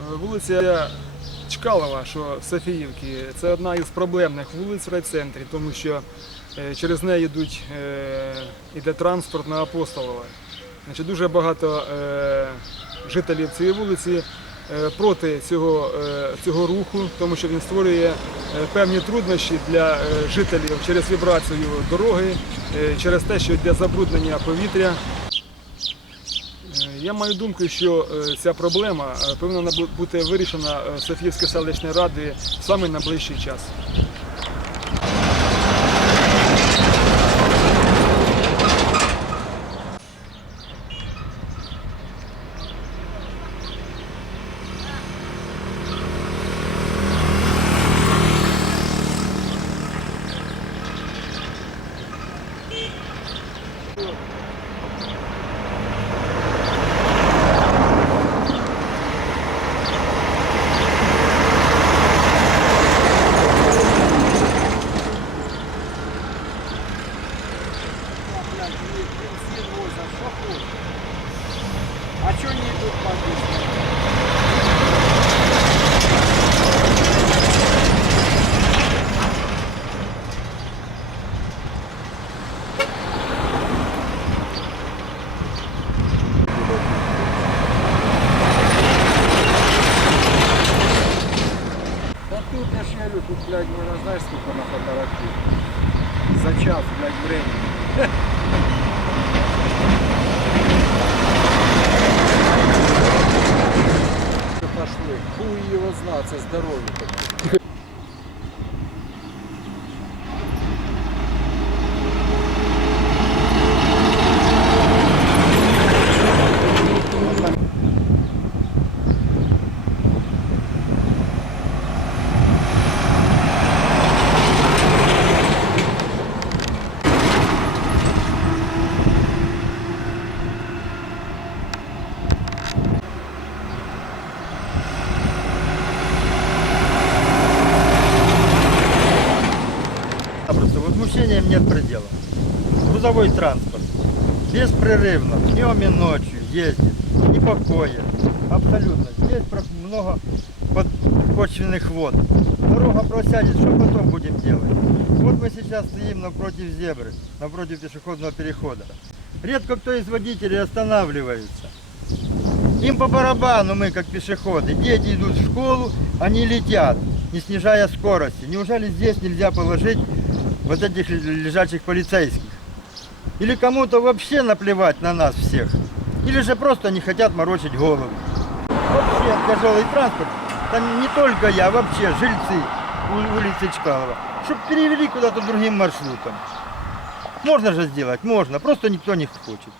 Е, Вулиця Чкалова, що Софіївки, це одна із проблемних вулиць в райцентрі, тому що е, через неї йдуть, е, іде транспорт на Апостолова. Значить, дуже багато е, жителів цієї вулиці е, проти цього, е, цього руху, тому що він створює е, певні труднощі для е, жителів через вібрацію дороги, е, через те, що йде забруднення повітря. Е, Я маю думку, що е, ця проблема е, повинна бути вирішена Софіївської селищної ради саме на ближчий час. А что не идут ж говорю, тут, блядь, можно знаешь, сколько на фотографии? За час, блядь, времени. здоровье. Возмущением нет предела. Грузовой транспорт беспрерывно, днем и ночью ездит, не покоя. Абсолютно. Здесь много подпочвенных вод. Дорога просядет, что потом будем делать? Вот мы сейчас стоим напротив зебры, напротив пешеходного перехода. Редко кто из водителей останавливается. Им по барабану мы, как пешеходы. Дети идут в школу, они летят, не снижая скорости. Неужели здесь нельзя положить вот этих лежачих полицейских? Или кому-то вообще наплевать на нас всех? Или же просто не хотят морочить голову? Вообще тяжелый транспорт, там не только я, вообще жильцы улицы Чкалова, чтобы перевели куда-то другим маршрутом. Можно же сделать? Можно, просто никто не хочет.